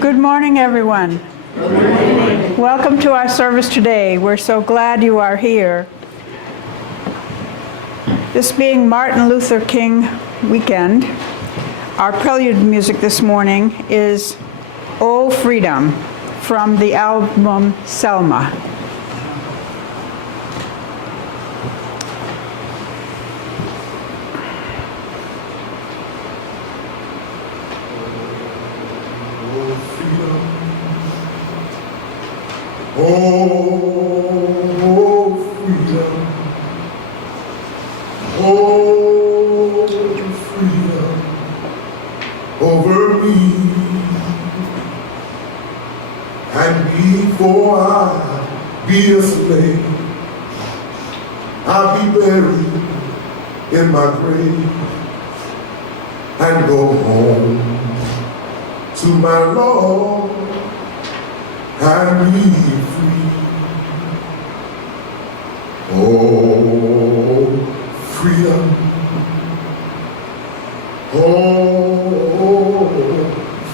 Good morning, everyone. Good morning. Welcome to our service today. We're so glad you are here. This being Martin Luther King weekend, our prelude music this morning is "Oh Freedom" from the album Selma. Oh, freedom. Oh, freedom over me. And before I be a slave, I'll be buried in my grave and go home to my Lord and be free. Oh, freedom. Oh,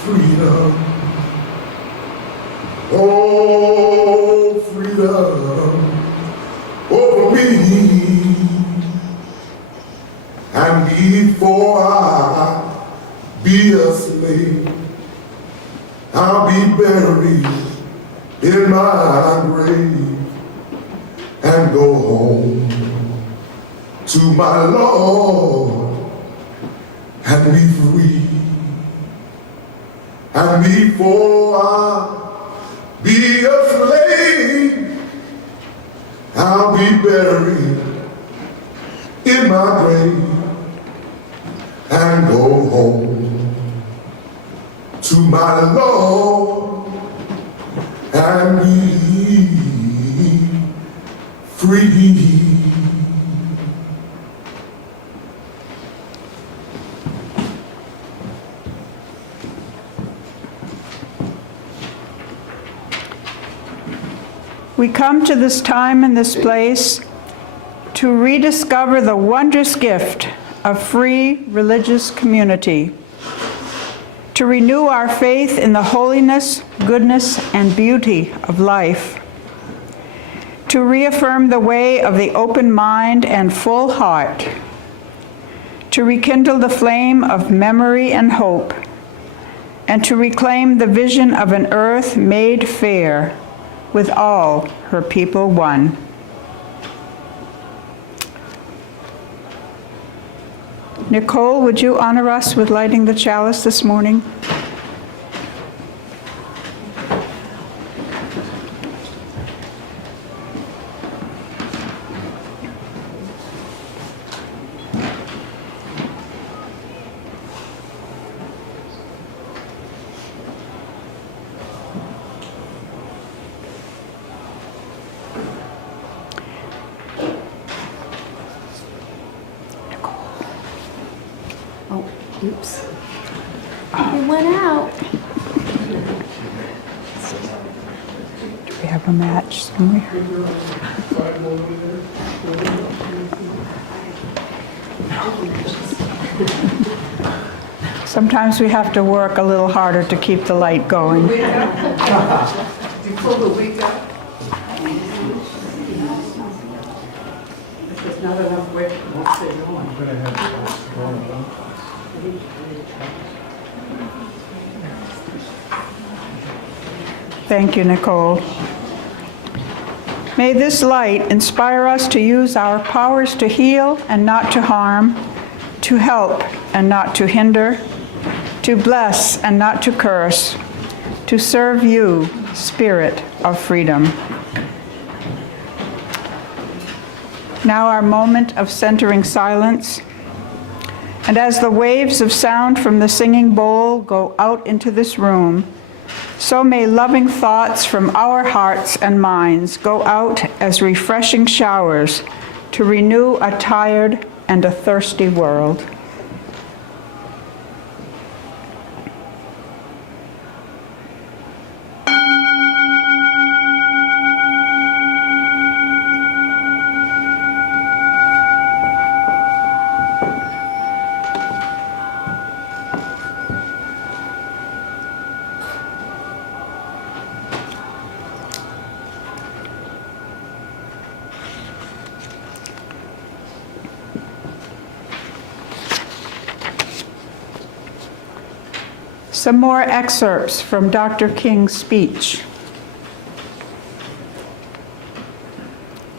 freedom. Oh, freedom over me. And before I be a slave, I'll be buried in my grave and go home to my Lord and be free. And before I be a slave, I'll be buried in my grave and go home to my Lord and be free. We come to this time and this place to rediscover the wondrous gift of free religious community, to renew our faith in the holiness, goodness, and beauty of life, to reaffirm the way of the open mind and full heart, to rekindle the flame of memory and hope, and to reclaim the vision of an earth made fair, with all her people one. Nicole, would you honor us with lighting the chalice this morning? Oops. It went out. Do we have a match somewhere? Sometimes we have to work a little harder to keep the light going. You pull the wig up. If there's not enough weight, it won't stay going. Thank you, Nicole. May this light inspire us to use our powers to heal and not to harm, to help and not to hinder, to bless and not to curse, to serve you, Spirit of freedom. Now our moment of centering silence. And as the waves of sound from the singing bowl go out into this room, so may loving thoughts from our hearts and minds go out as refreshing showers to renew a tired and a thirsty world. Some more excerpts from Dr. King's speech.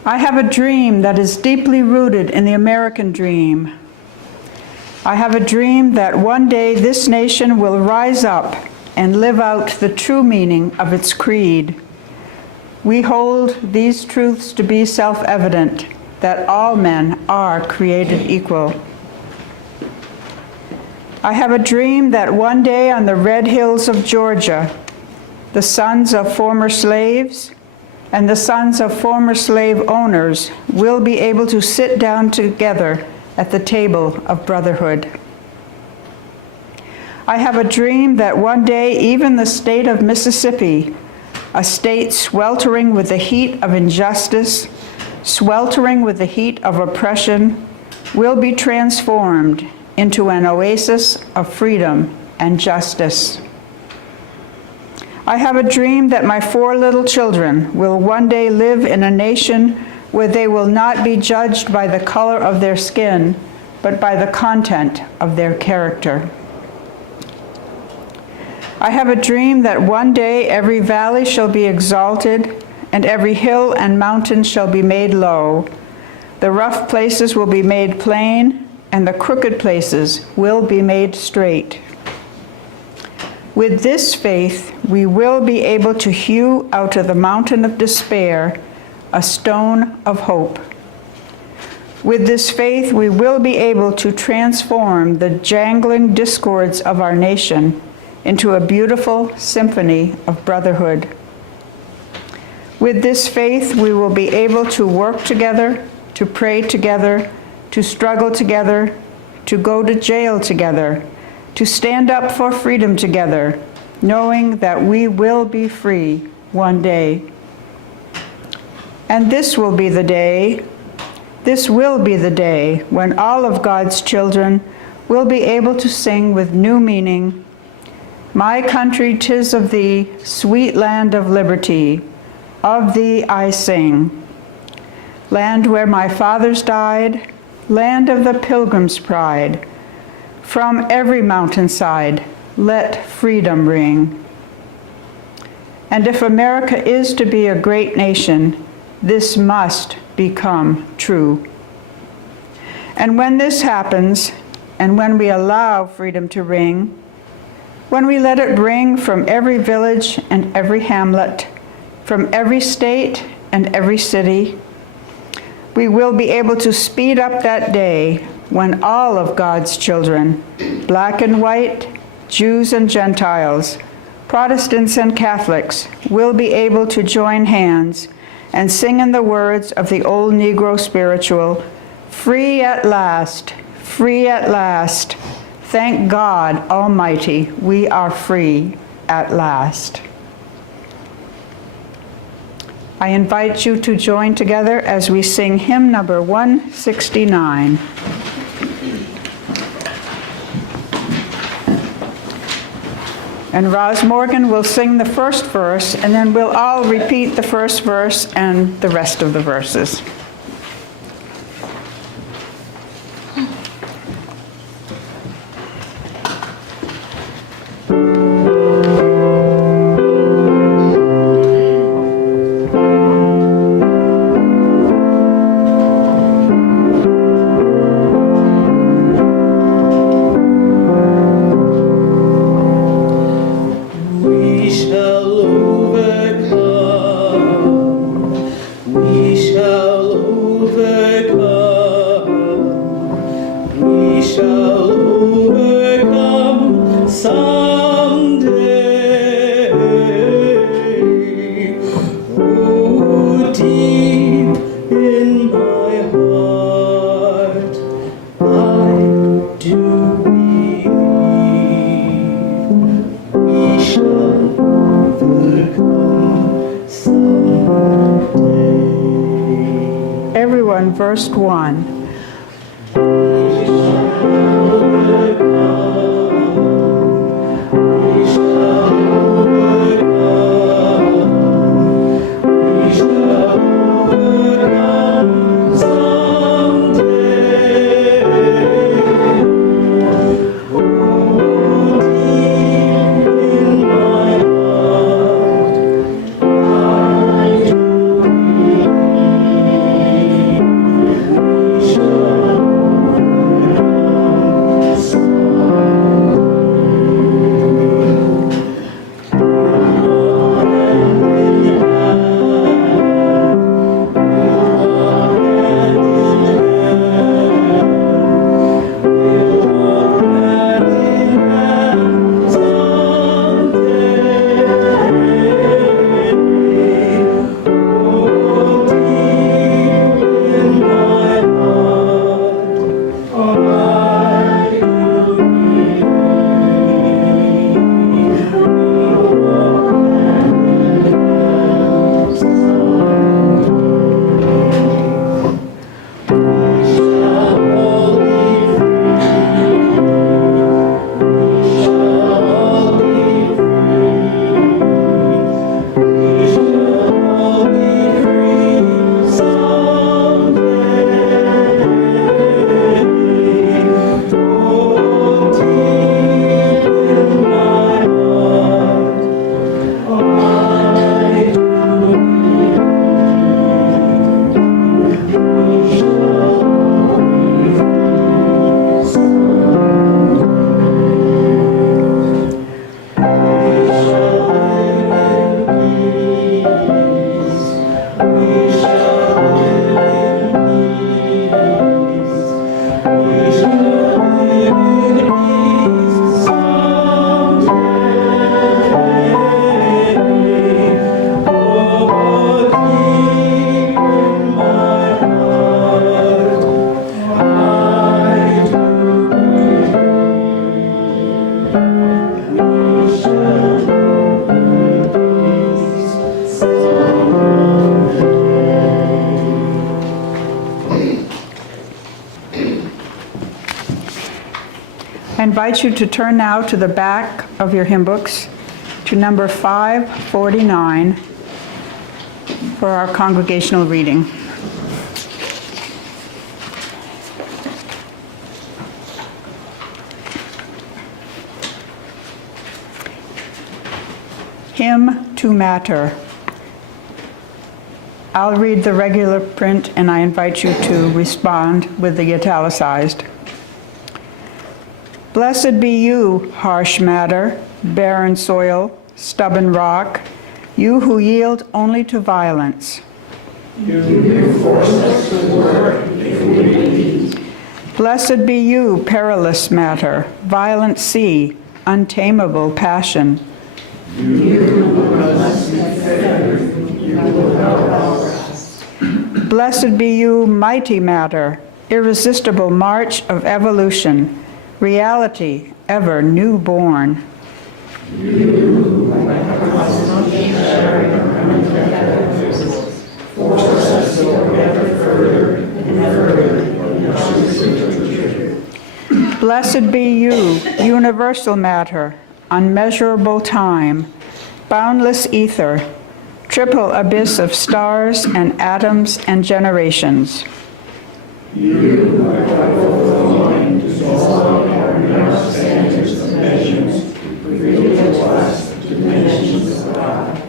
I have a dream that is deeply rooted in the American dream. I have a dream that one day this nation will rise up and live out the true meaning of its creed. We hold these truths to be self-evident, that all men are created equal. I have a dream that one day on the red hills of Georgia, the sons of former slaves and the sons of former slave owners will be able to sit down together at the table of brotherhood. I have a dream that one day even the state of Mississippi, a state sweltering with the heat of injustice, sweltering with the heat of oppression, will be transformed into an oasis of freedom and justice. I have a dream that my 4 little children will one day live in a nation where they will not be judged by the color of their skin, but by the content of their character. I have a dream that one day every valley shall be exalted, and every hill and mountain shall be made low. The rough places will be made plain, and the crooked places will be made straight. With this faith, we will be able to hew out of the mountain of despair a stone of hope. With this faith, we will be able to transform the jangling discords of our nation into a beautiful symphony of brotherhood. With this faith, we will be able to work together, to pray together, to struggle together, to go to jail together, to stand up for freedom together, knowing that we will be free one day. And this will be the day when all of God's children will be able to sing with new meaning, "My country, 'tis of thee, sweet land of liberty, of thee I sing. Land where my fathers died, land of the pilgrim's pride, from every mountainside let freedom ring." And if America is to be a great nation, this must become true. And when this happens, and when we allow freedom to ring, when we let it ring from every village and every hamlet, from every state and every city, we will be able to speed up that day when all of God's children, black and white, Jews and Gentiles, Protestants and Catholics, will be able to join hands and sing in the words of the old Negro spiritual, "Free at last, free at last. Thank God Almighty, we are free at last." I invite you to join together as we sing hymn number 169. And Roz Morgan will sing the first verse, and then we'll all repeat the first verse and the rest of the verses. We shall 1. I invite you to turn now to the back of your hymn books to number 549 for our congregational reading. Hymn to Matter. I'll read the regular print and I invite you to respond with the italicized. Blessed be you, harsh matter, barren soil, stubborn rock, you who yield only to violence. You force us to work if we need. Blessed be you, perilous matter, violent sea, untamable passion. You must be favored, you will help us. Blessed be you, mighty matter, irresistible march of evolution, reality ever newborn. You, like a constant sharing force us to go ever further and further in your truth. Blessed be you, universal matter, unmeasurable time, boundless ether, triple abyss of stars and atoms and generations. You are overflowing to all our narrow standards of measurements, reveal to us the dimensions of God.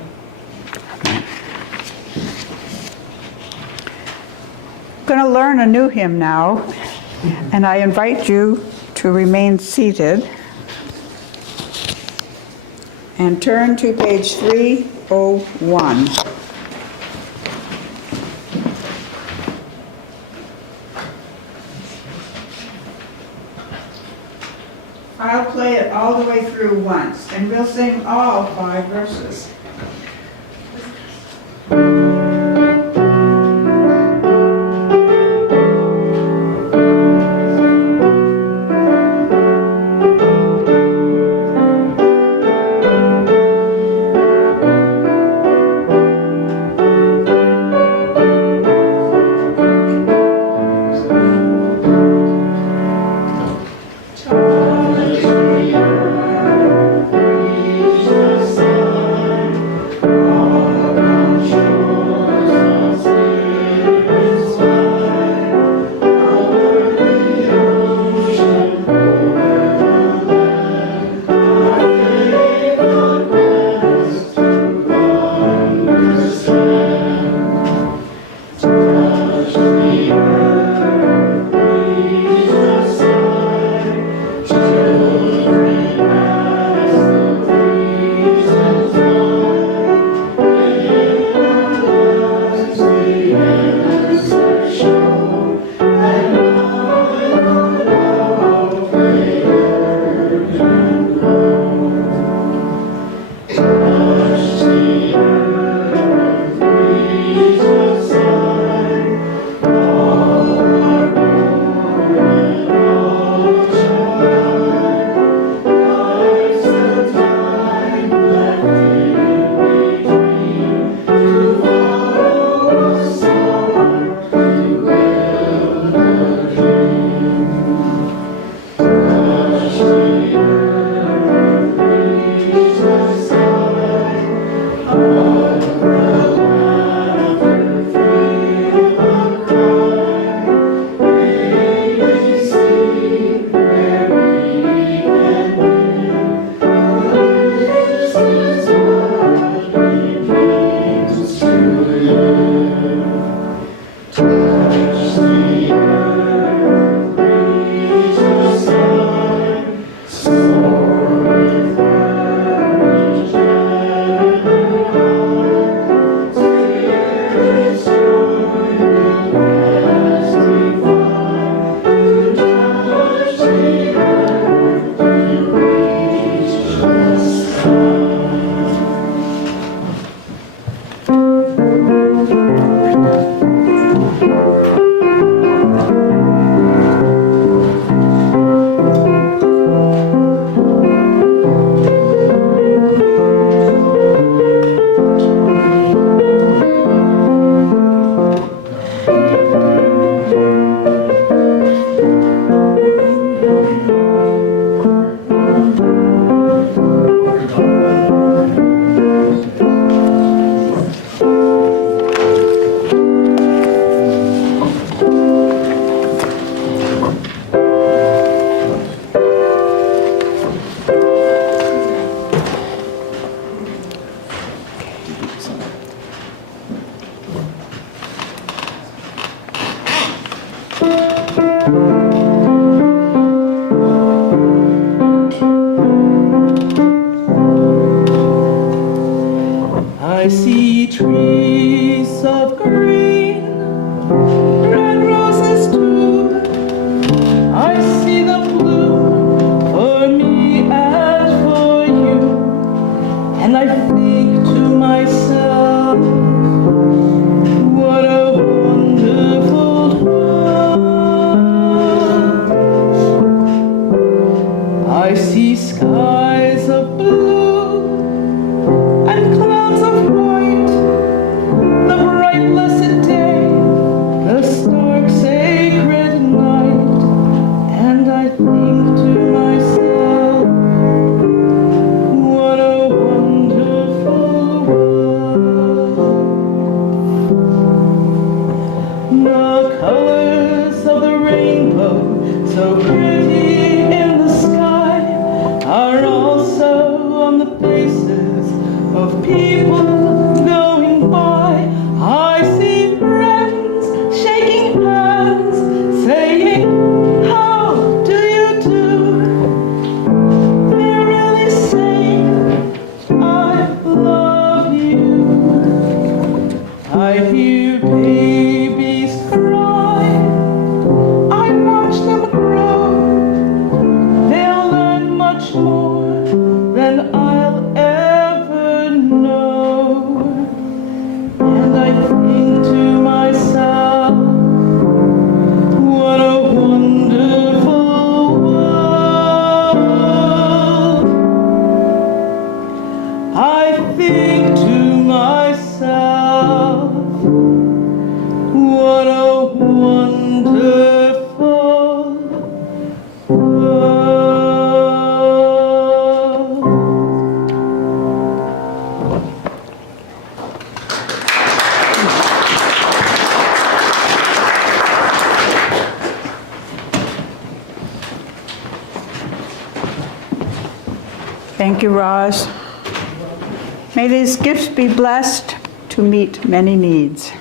I'm going to learn a new hymn now, and I invite you to remain seated and turn to page 301. I'll play it all the way through once, and we'll sing all 5 verses. Thank you, Roz. May these gifts be blessed to meet many needs.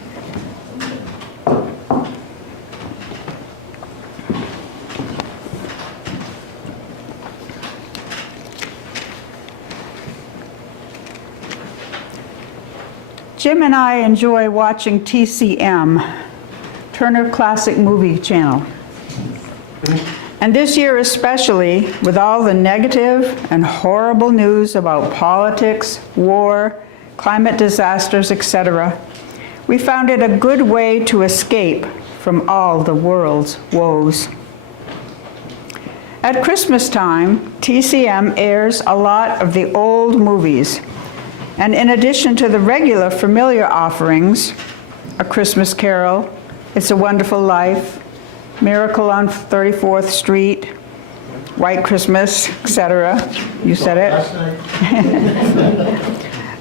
Jim and I enjoy watching TCM, Turner Classic Movie Channel. And this year especially, with all the negative and horrible news about politics, war, climate disasters, etc., we found it a good way to escape from all the world's woes. At Christmas time, TCM airs a lot of the old movies, and in addition to the regular familiar offerings, A Christmas Carol, It's a Wonderful Life, Miracle on 34th Street, White Christmas, etc. You said it.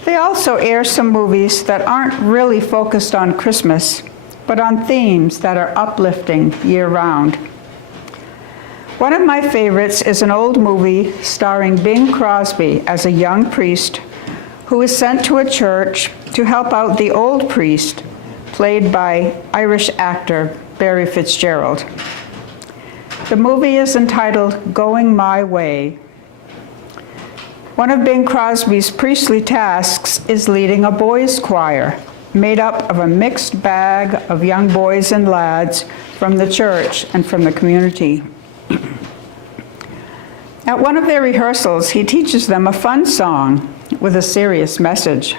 They also air some movies that aren't really focused on Christmas, but on themes that are uplifting year-round. One of my favorites is an old movie starring Bing Crosby as a young priest who is sent to a church to help out the old priest, played by Irish actor Barry Fitzgerald. The movie is entitled Going My Way. One of Bing Crosby's priestly tasks is leading a boys' choir made up of a mixed bag of young boys and lads from the church and from the community. At one of their rehearsals, he teaches them a fun song with a serious message.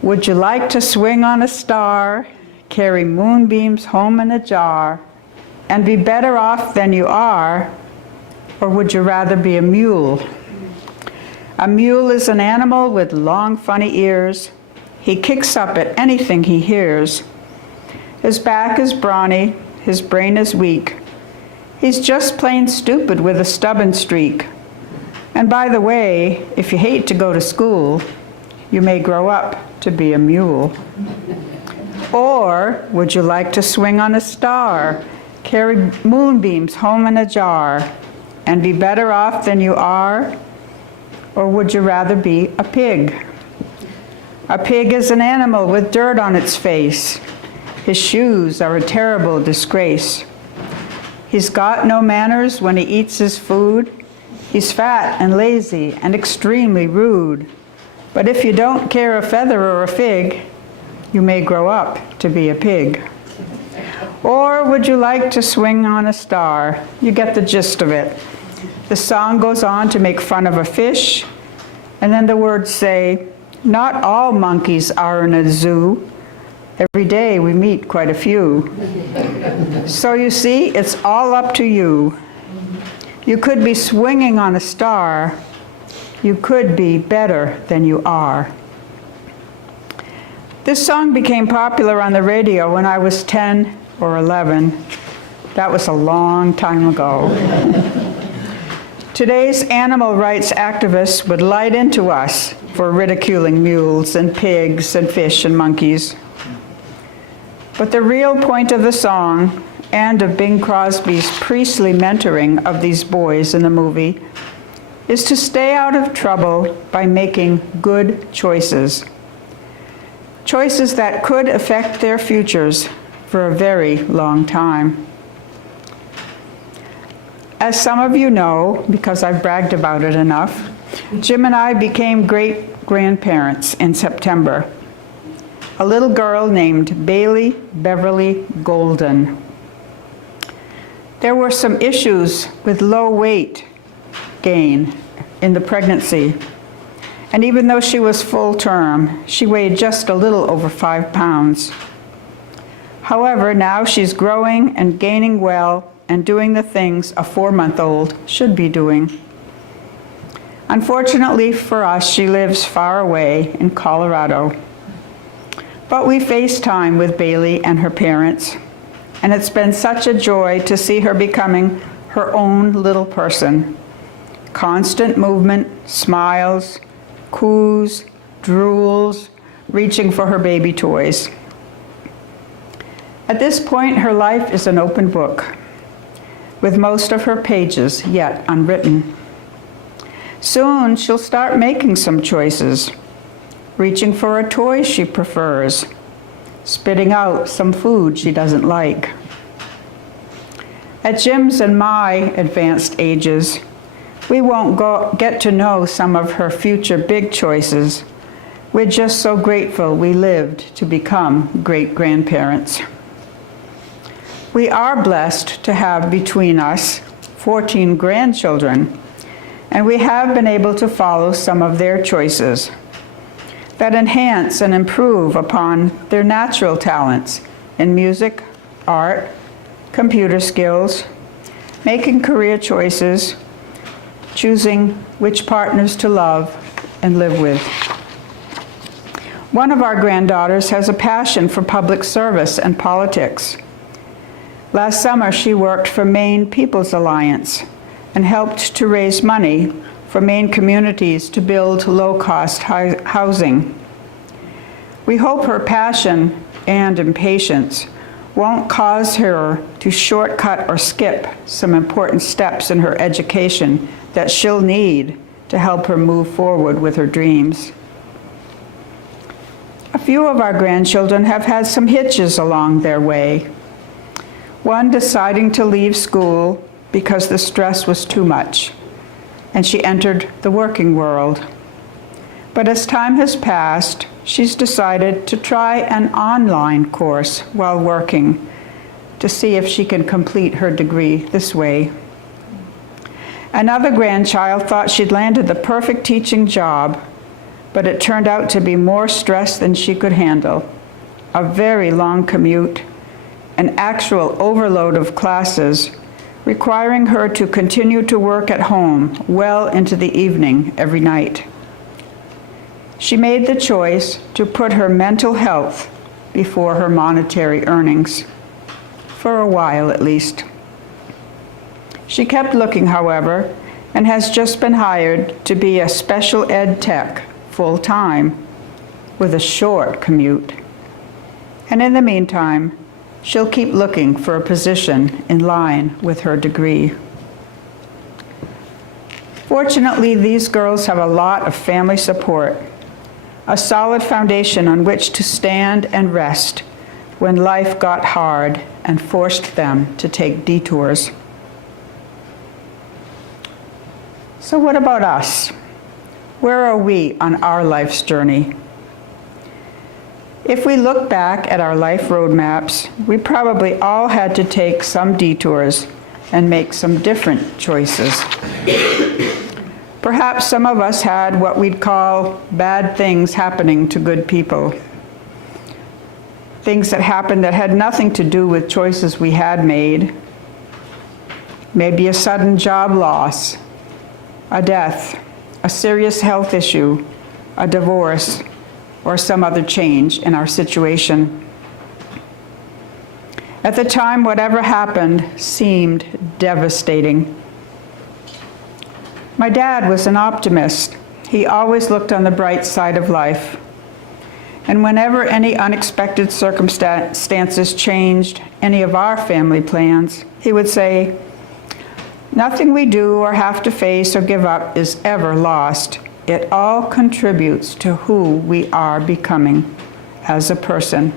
Would you like to swing on a star, carry moonbeams home in a jar, and be better off than you are, or would you rather be a mule? A mule is an animal with long, funny ears. He kicks up at anything he hears. His back is brawny, his brain is weak. He's just plain stupid with a stubborn streak. And by the way, if you hate to go to school, you may grow up to be a mule. Or would you like to swing on a star, carry moonbeams home in a jar, and be better off than you are? Or would you rather be a pig? A pig is an animal with dirt on its face. His shoes are a terrible disgrace. He's got no manners when he eats his food. He's fat and lazy and extremely rude. But if you don't care a feather or a fig, you may grow up to be a pig. Or would you like to swing on a star? You get the gist of it. The song goes on to make fun of a fish, and then the words say, not all monkeys are in a zoo. Every day we meet quite a few. So you see, it's all up to you. You could be swinging on a star. You could be better than you are. This song became popular on the radio when I was 10 or 11. That was a long time ago. Today's animal rights activists would light into us for ridiculing mules and pigs and fish and monkeys. But the real point of the song, and of Bing Crosby's priestly mentoring of these boys in the movie, is to stay out of trouble by making good choices. Choices that could affect their futures for a very long time. As some of you know, because I've bragged about it enough, Jim and I became great-grandparents in September. A little girl named Bailey Beverly Golden. There were some issues with low weight gain in the pregnancy, and even though she was full term, she weighed just a little over 5 pounds. However, now she's growing and gaining well and doing the things a 4-month-old should be doing. Unfortunately for us, she lives far away in Colorado. But we FaceTime with Bailey and her parents, and it's been such a joy to see her becoming her own little person. Constant movement, smiles, coos, drools, reaching for her baby toys. At this point, her life is an open book, with most of her pages yet unwritten. Soon she'll start making some choices, reaching for a toy she prefers, spitting out some food she doesn't like. At Jim's and my advanced ages, we won't get to know some of her future big choices. We're just so grateful we lived to become great-grandparents. We are blessed to have between us 14 grandchildren, and we have been able to follow some of their choices that enhance and improve upon their natural talents in music, art, computer skills, making career choices, choosing which partners to love and live with. One of our granddaughters has a passion for public service and politics. Last summer, she worked for Maine People's Alliance and helped to raise money for Maine communities to build low-cost housing. We hope her passion and impatience won't cause her to shortcut or skip some important steps in her education that she'll need to help her move forward with her dreams. A few of our grandchildren have had some hitches along their way. One deciding to leave school because the stress was too much, and she entered the working world. But as time has passed, she's decided to try an online course while working to see if she can complete her degree this way. Another grandchild thought she'd landed the perfect teaching job, but it turned out to be more stress than she could handle. A very long commute, an actual overload of classes, requiring her to continue to work at home well into the evening every night. She made the choice to put her mental health before her monetary earnings, for a while at least. She kept looking, however, and has just been hired to be a special ed tech full-time with a short commute. And in the meantime, she'll keep looking for a position in line with her degree. Fortunately, these girls have a lot of family support, a solid foundation on which to stand and rest when life got hard and forced them to take detours. So what about us? Where are we on our life's journey? If we look back at our life roadmaps, we probably all had to take some detours and make some different choices. Perhaps some of us had what we'd call bad things happening to good people. Things that happened that had nothing to do with choices we had made. Maybe a sudden job loss, a death, a serious health issue, a divorce, or some other change in our situation. At the time, whatever happened seemed devastating. My dad was an optimist. He always looked on the bright side of life. And whenever any unexpected circumstances changed any of our family plans, he would say, "Nothing we do or have to face or give up is ever lost. It all contributes to who we are becoming as a person."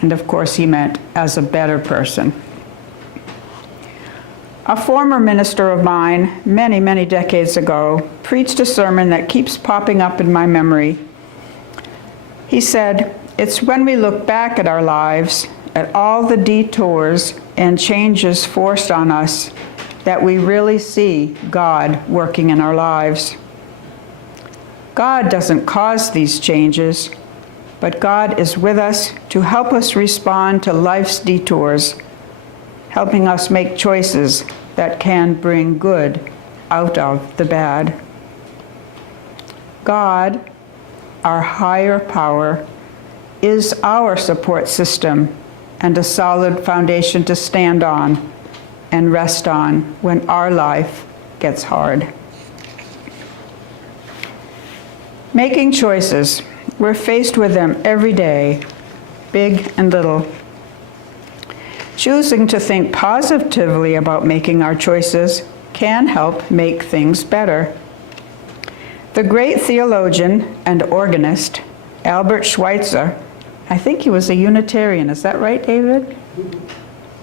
And of course, he meant as a better person. A former minister of mine, many, many decades ago, preached a sermon that keeps popping up in my memory. He said, "It's when we look back at our lives, at all the detours and changes forced on us, that we really see God working in our lives." God doesn't cause these changes, but God is with us to help us respond to life's detours, helping us make choices that can bring good out of the bad. God, our higher power, is our support system and a solid foundation to stand on and rest on when our life gets hard. Making choices, we're faced with them every day, big and little. Choosing to think positively about making our choices can help make things better. The great theologian and organist, Albert Schweitzer, I think he was a Unitarian, is that right, David?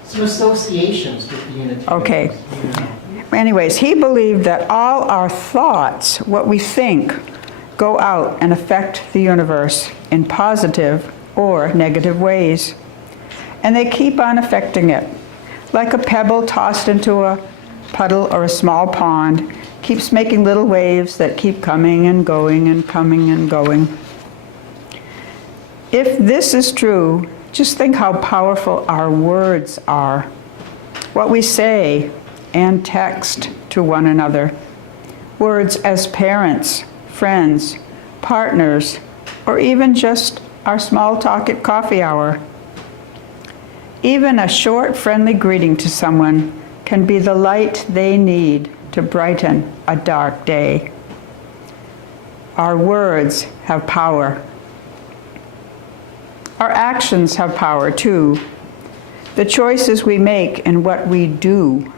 Some associations with the Unitarians. Okay. Anyways, he believed that all our thoughts, what we think, go out and affect the universe in positive or negative ways. And they keep on affecting it. Like a pebble tossed into a puddle or a small pond, keeps making little waves that keep coming and going and coming and going. If this is true, just think how powerful our words are. What we say and text to one another. Words as parents, friends, partners, or even just our small talk at coffee hour. Even a short, friendly greeting to someone can be the light they need to brighten a dark day. Our words have power. Our actions have power too. The choices we make and what we do.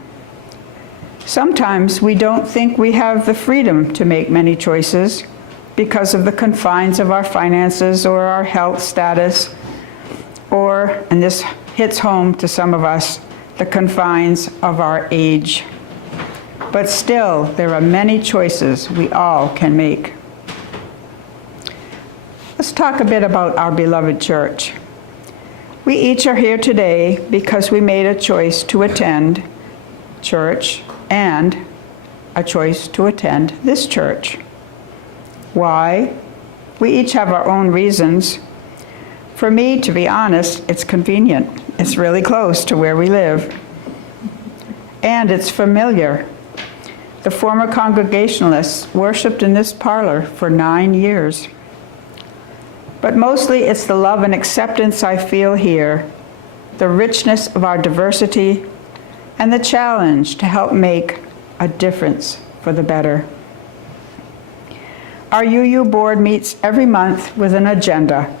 Sometimes we don't think we have the freedom to make many choices because of the confines of our finances or our health status, or, and this hits home to some of us, the confines of our age. But still, there are many choices we all can make. Let's talk a bit about our beloved church. We each are here today because we made a choice to attend church and a choice to attend this church. Why? We each have our own reasons. For me, to be honest, it's convenient. It's really close to where we live. And it's familiar. The former Congregationalists worshiped in this parlor for 9 years. But mostly it's the love and acceptance I feel here, the richness of our diversity, and the challenge to help make a difference for the better. Our UU board meets every month with an agenda,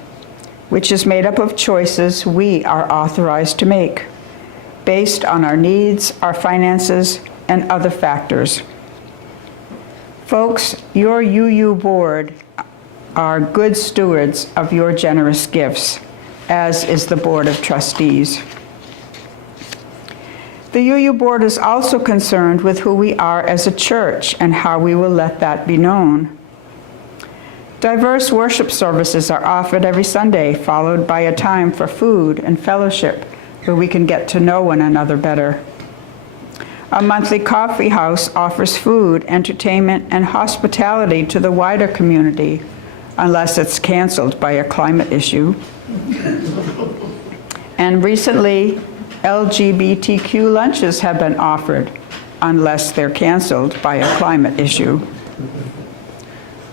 which is made up of choices we are authorized to make, based on our needs, our finances, and other factors. Folks, your UU board are good stewards of your generous gifts, as is the Board of Trustees. The UU board is also concerned with who we are as a church and how we will let that be known. Diverse worship services are offered every Sunday, followed by a time for food and fellowship where we can get to know one another better. A monthly coffee house offers food, entertainment, and hospitality to the wider community, unless it's canceled by a climate issue. And recently, LGBTQ lunches have been offered, unless they're canceled by a climate issue.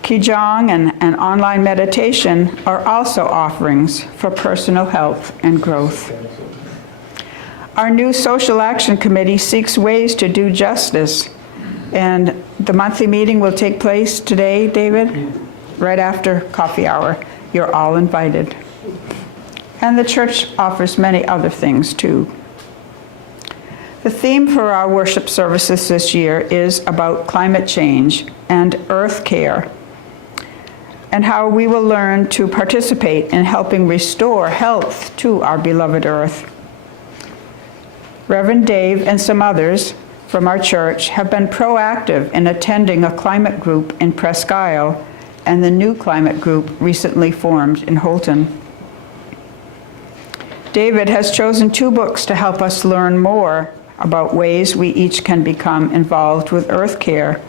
Qigong and online meditation are also offerings for personal health and growth. Our new Social Action Committee seeks ways to do justice, and the monthly meeting will take place today, David, right after coffee hour. You're all invited. And the church offers many other things too. The theme for our worship services this year is about climate change and earth care, and how we will learn to participate in helping restore health to our beloved earth. Reverend Dave and some others from our church have been proactive in attending a climate group in Presque Isle and the new climate group recently formed in Holden. David has chosen 2 books to help us learn more about ways we each can become involved with earth care.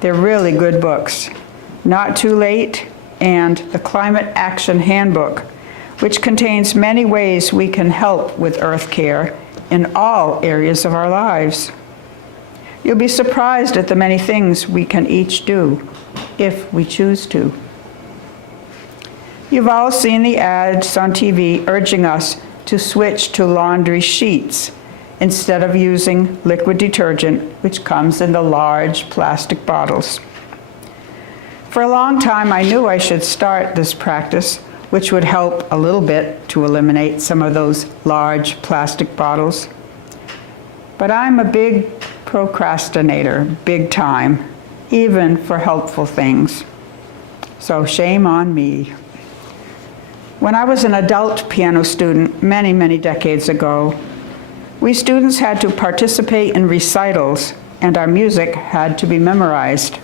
They're really good books. Not Too Late and The Climate Action Handbook, which contains many ways we can help with earth care in all areas of our lives. You'll be surprised at the many things we can each do, if we choose to. You've all seen the ads on TV urging us to switch to laundry sheets instead of using liquid detergent, which comes in the large plastic bottles. For a long time, I knew I should start this practice, which would help a little bit to eliminate some of those large plastic bottles. But I'm a big procrastinator, big time, even for helpful things. So shame on me. When I was an adult piano student many, many decades ago, we students had to participate in recitals, and our music had to be memorized.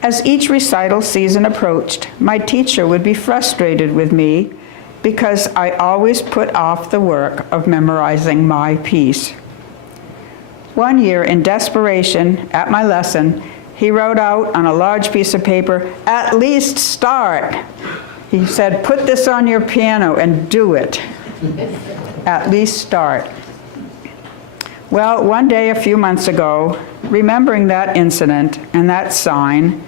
As each recital season approached, my teacher would be frustrated with me because I always put off the work of memorizing my piece. One year, in desperation, at my lesson, he wrote out on a large piece of paper, "At least start." He said, "Put this on your piano and do it." At least start. Well, one day a few months ago, remembering that incident and that sign,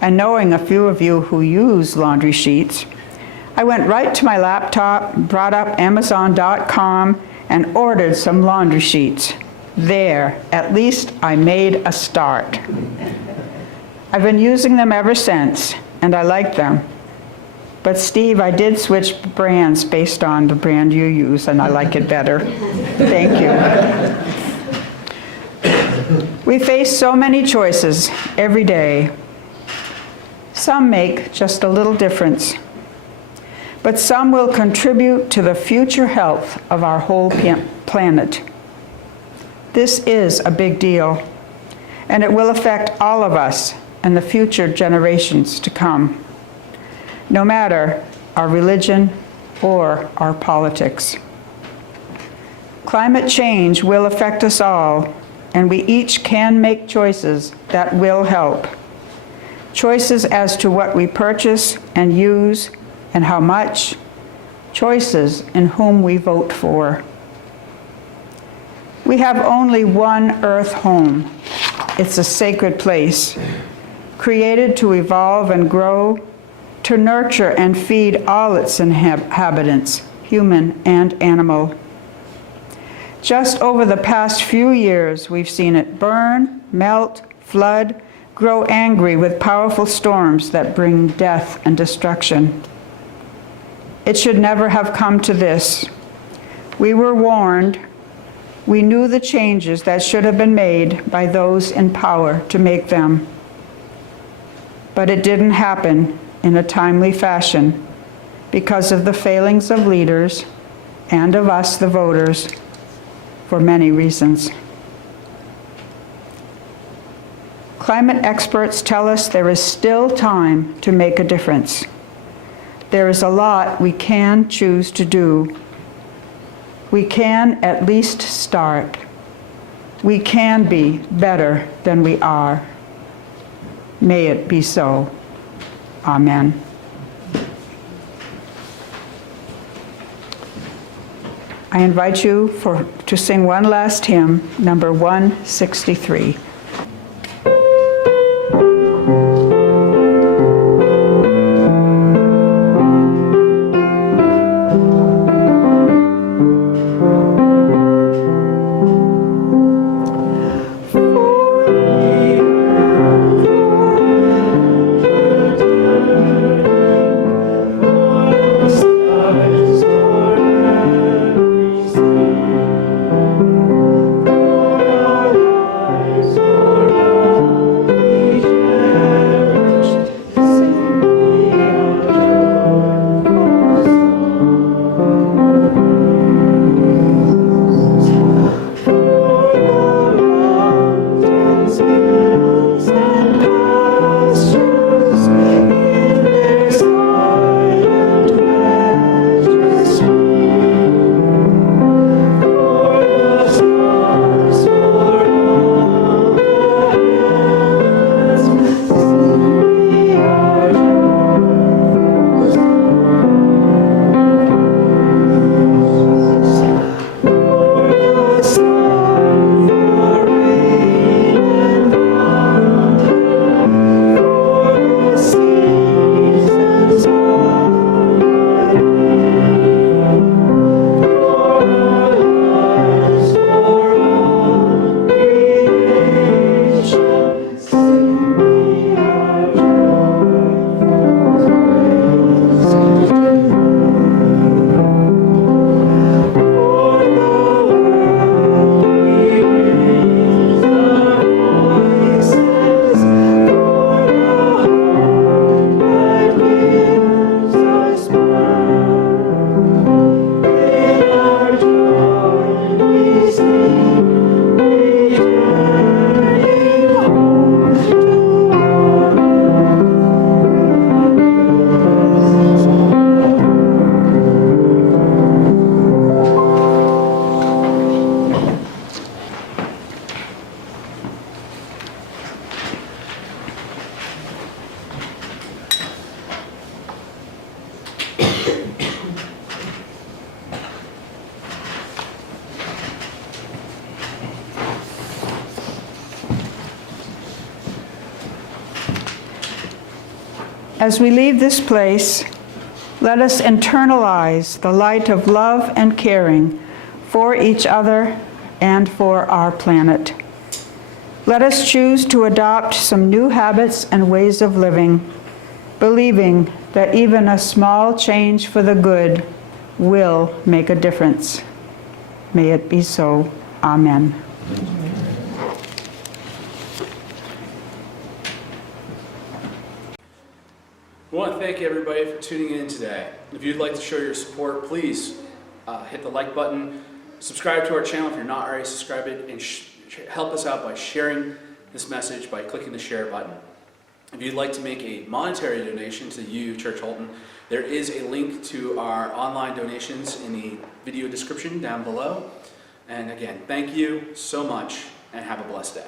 and knowing a few of you who use laundry sheets, I went right to my laptop, brought up Amazon.com, and ordered some laundry sheets. There, at least I made a start. I've been using them ever since, and I like them. But Steve, I did switch brands based on the brand you use, and I like it better. Thank you. We face so many choices every day. Some make just a little difference, but some will contribute to the future health of our whole planet. This is a big deal, and it will affect all of us and the future generations to come, no matter our religion or our politics. Climate change will affect us all, and we each can make choices that will help. Choices as to what we purchase and use and how much. Choices in whom we vote for. We have only one Earth home. It's a sacred place, created to evolve and grow, to nurture and feed all its inhabitants, human and animal. Just over the past few years, we've seen it burn, melt, flood, grow angry with powerful storms that bring death and destruction. It should never have come to this. We were warned. We knew the changes that should have been made by those in power to make them. But it didn't happen in a timely fashion because of the failings of leaders and of us, the voters, for many reasons. Climate experts tell us there is still time to make a difference. There is a lot we can choose to do. We can at least start. We can be better than we are. May it be so. Amen. I invite you to sing one last hymn, number 163. Eyes As we leave this place, let us internalize the light of love and caring for each other and for our planet. Let us choose to adopt some new habits and ways of living, believing that even a small change for the good will make a difference. May it be so. Amen. We want to thank everybody for tuning in today. If you'd like to show your support, please hit the like button, subscribe to our channel if you're not already subscribed, and help us out by sharing this message by clicking the share button. If you'd like to make a monetary donation to you, Church Holden, there is a link to our online donations in the video description down below. And again, thank you so much and have a blessed day.